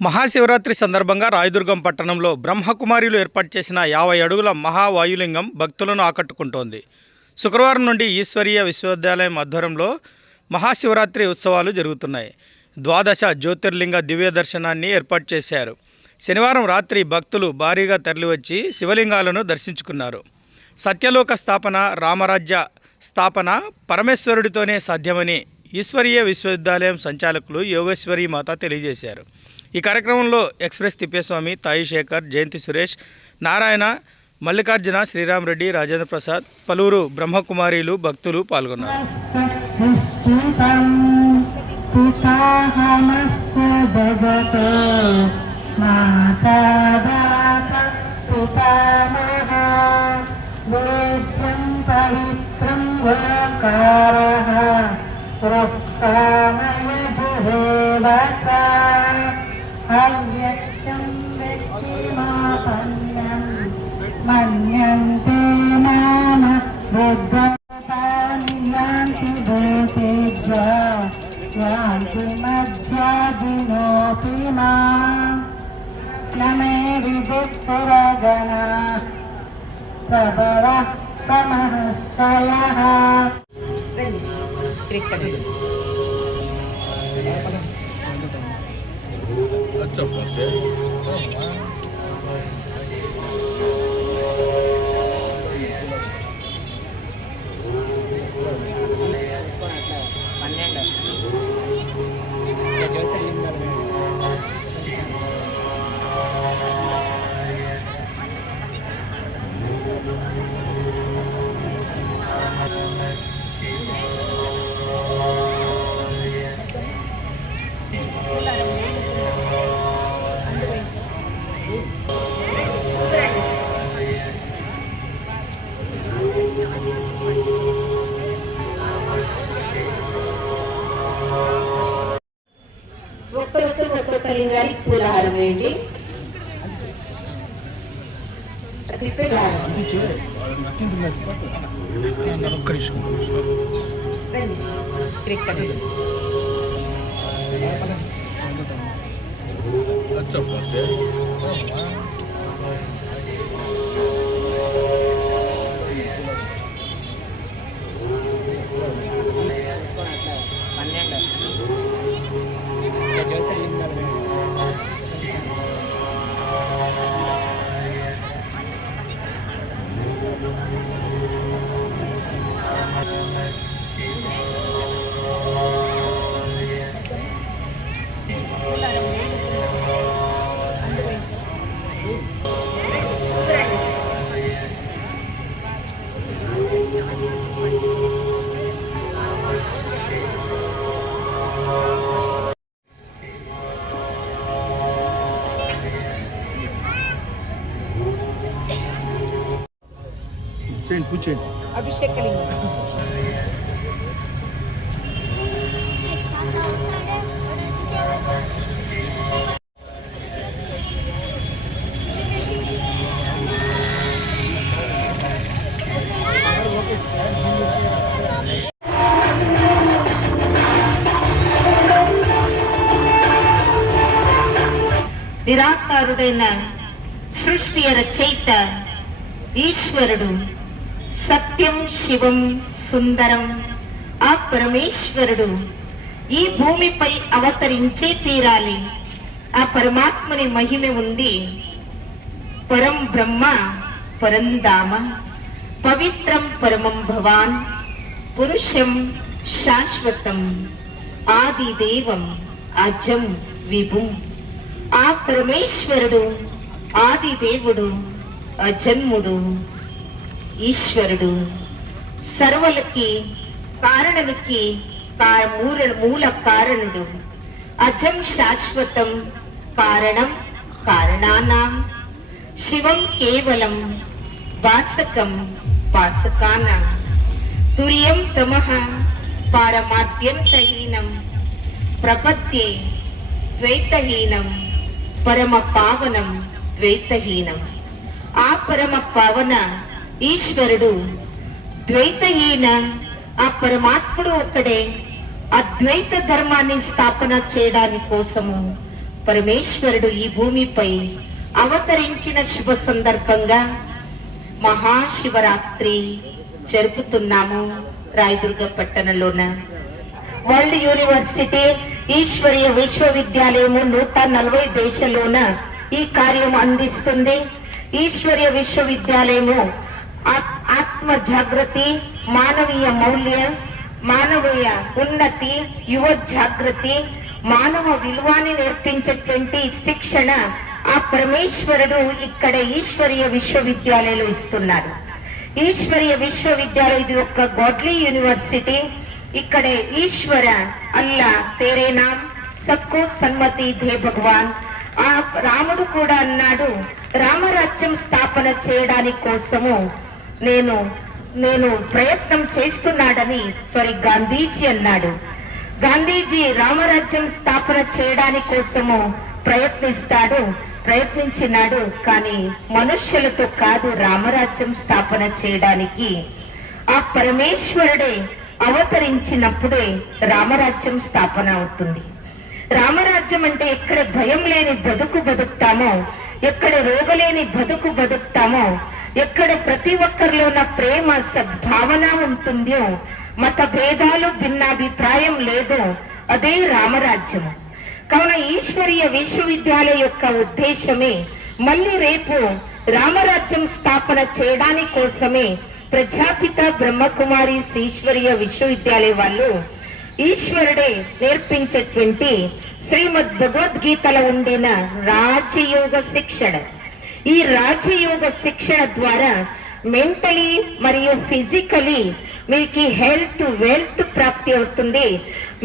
మహాశివరాత్రి సందర్భంగా రాయదుర్గం పట్టణంలో బ్రహ్మకుమారిలు ఏర్పాటు చేసిన యాభై అడుగుల మహావాయులింగం భక్తులను ఆకట్టుకుంటోంది. శుక్రవారం నుండి ఈశ్వరీయ విశ్వవిద్యాలయం ఆధ్వర్యంలో మహాశివరాత్రి ఉత్సవాలు జరుగుతున్నాయి. ద్వాదశ జ్యోతిర్లింగ దివ్య దర్శనాన్ని ఏర్పాటు చేశారు. శనివారం రాత్రి భక్తులు భారీగా తరలివచ్చి శివలింగాలను దర్శించుకున్నారు. సత్యలోక స్థాపన రామరాజ్య స్థాపన పరమేశ్వరుడితోనే సాధ్యమని ఈశ్వరీయ విశ్వవిద్యాలయం సంచాలకులు యోగేశ్వరి మాత తెలియజేశారు. ఈ కార్యక్రమంలో ఎక్స్ప్రెస్ తిప్పేస్వామి తాయి శేఖర్ జయంతి సురేష్ నారాయణ మల్లికార్జున శ్రీరామ్ రెడ్డి రాజేంద్ర ప్రసాద్ పలువురు బ్రహ్మకుమారీలు భక్తులు పాల్గొన్నారు నిశ్చితం యాంతి మధ్యాదినోపి మాం నమే విదుఃపురగణ ప్రభవ తమఃశయః పన్నెండు ఒక్కరొక్కరు ఒక్కొక్క లింగానికి పూలహారం వేయండి తిప్పేసారు. రండి. ఇక్కడ ఇక్కడ. పన్నెండు చేయండి కూర్చోండి. అభిషేక నిరాకారుడైన సృష్టి రచయిత ఈశ్వరుడు సత్యం శివం సుందరం. ఆ పరమేశ్వరుడు ఈ భూమిపై అవతరించే తీరాలి. ఆ పరమాత్మని మహిమ ఉంది. పరం బ్రహ్మ పరందామ పవిత్రం పరమం భవాన్. పురుషం శాశ్వతం. ఆదిదేవం అజం విభుం. ఆ పరమేశ్వరుడు ఆదిదేవుడు అజన్ముడు. ఈశ్వరుడు సర్వలకి కారణునికి కా- మూల మూల కారణుడు అజం శాశ్వతం కారణం కారణానాం శివం కేవలం వాసకం వాసకానాం తుర్యం తమః పారమాద్యంతహీనం ప్రపత్యే ద్వైతహీనం పరమ పావనం ద్వైతహీనం ఆ పరమ పావన ఈశ్వరుడు ద్వైతహీన ఆ పరమాత్ముడు ఒక్కడే అద్వైత ధర్మాన్ని స్థాపన చేయడానికి కోసము పరమేశ్వరుడు ఈ భూమిపై అవతరించిన శుభ సందర్భంగా మహాశివరాత్రి జరుపుతున్నాము రాయదుర్గ పట్టణంలోన. వరల్డ్ యూనివర్సిటీ ఈశ్వరీయ విశ్వవిద్యాలయము నూట నలభై దేశంలోన ఈ కార్యం అందిస్తుంది. ఈశ్వరీయ విశ్వవిద్యాలయము ఆత్- ఆత్మ జాగృతి మానవీయ మౌల్యం మానవీయ ఉన్నతి యువ జాగృతి మానవ విలువాన్ని నేర్పించేటువంటి శిక్షణ ఆ పరమేశ్వరుడు ఇక్కడ ఈశ్వరీయ విశ్వవిద్యాలయంలో ఇస్తున్నారు ఈశ్వరీయ విశ్వవిద్యాలయం ఇది ఒక గాడ్లీ యూనివర్సిటీ. ఇక్కడ ఈశ్వర అల్లా పేరేనా సబ్కు సన్మతి దే భగవాన్. ఆ రాముడు కూడా అన్నాడు రామరాజ్యం స్థాపన చేయడానికి కోసము నేను నేను ప్రయత్నం చేస్తున్నాడని సారీ గాంధీజీ అన్నాడు. గాంధీజీ రామరాజ్యం స్థాపన చేయడానికి కోసము ప్రయత్నిస్తాడు ప్రయత్నించినాడు కానీ మనుష్యులతో కాదు రామరాజ్యం స్థాపన చేయడానికి. ఆ పరమేశ్వరుడే అవతరించినప్పుడే రామరాజ్యం స్థాపన అవుతుంది. రామరాజ్యం అంటే ఎక్కడ భయం లేని బతుకు బతుకుతామో ఎక్కడ రోగలేని బతుకు బతుకుతామో ఎక్కడ ప్రతి ఒక్కరిలో ఉన్న ప్రేమ సద్భావన ఉంటుందో మత భేదాలు భిన్నాభిప్రాయం లేదో అదే రామరాజ్యము కావున ఈశ్వరీయ విశ్వవిద్యాలయం యొక్క ఉద్దేశమే మళ్ళీ రేపు రామరాజ్యం స్థాపన చేయడాని కోసమే ప్రజాపిత బ్రహ్మకుమారి ఈశ్వరీయ విశ్వవిద్యాలయం వాళ్ళు ఈశ్వరుడే నేర్పించేటువంటి శ్రీమద్ భగవద్గీతలో ఉండిన రాజయోగ శిక్షణ. ఈ రాజయోగ శిక్షణ ద్వారా మెంటలీ మరియు ఫిజికలీ మీకు హెల్త్ వెల్త్ ప్రాప్తి అవుతుంది.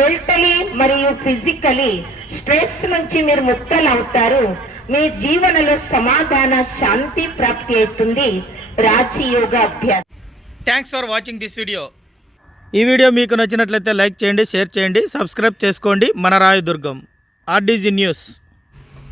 మెంటలీ మరియు ఫిజికలీ స్ట్రెస్ నుంచి మీరు ముక్తలు అవుతారు మీ జీవనలో సమాధాన శాంతి ప్రాప్తి అవుతుంది. రాజయోగ అభ్యాసం. Thanks for watching this video ఈ వీడియో మీకు నచ్చినట్లయితే లైక్ చేయండి షేర్ చేయండి సబ్స్క్రైబ్ చేసుకోండి. మన రాయదుర్గం ఆర్డీజీ న్యూస్.